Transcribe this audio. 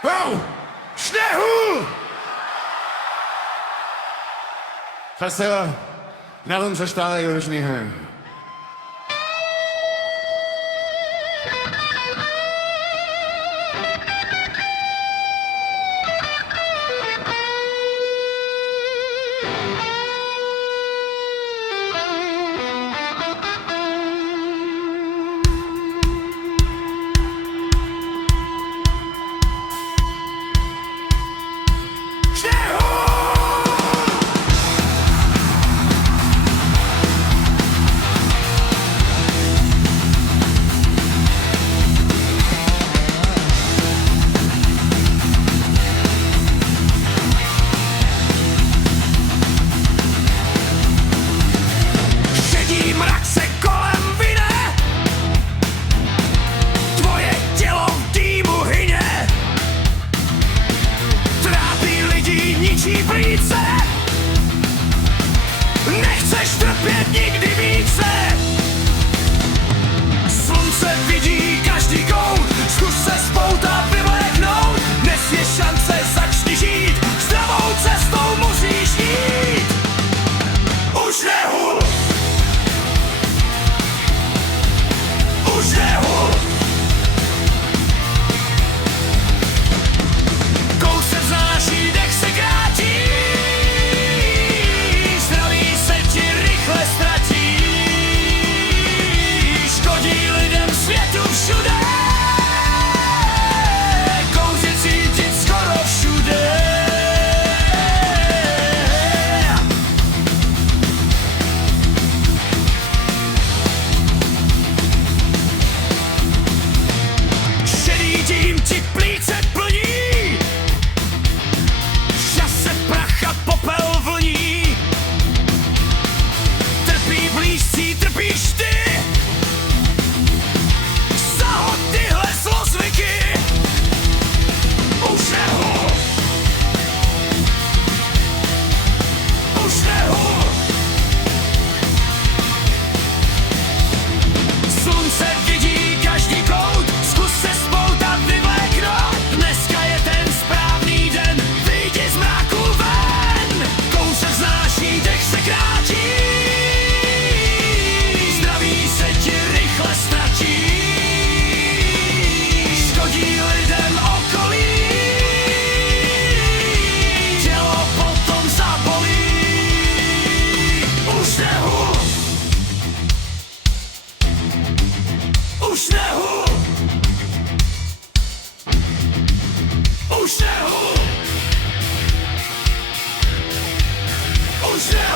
Wow! Sněhu! Vesela, na tom se stále južního. Nechceš trpět nikdy více. Slunce vidí každý kout, zkus se z pouta vyvléknout. Dnes je šance, začni žít, zdravou cestou musíš jít. Už nehul, už nehul. Kout se vznáší, dech se krátí. Trpíš ty, zahod tyhle zlozvyky. Už nehul, už nehul. Slunce vidí každý kout, zkus se z pouta vyvléknout. Dneska je ten správný den, vyjdi z mráku ven. Kout se vznáší, dech se krátí. Už nehul, už nehul, už nehul.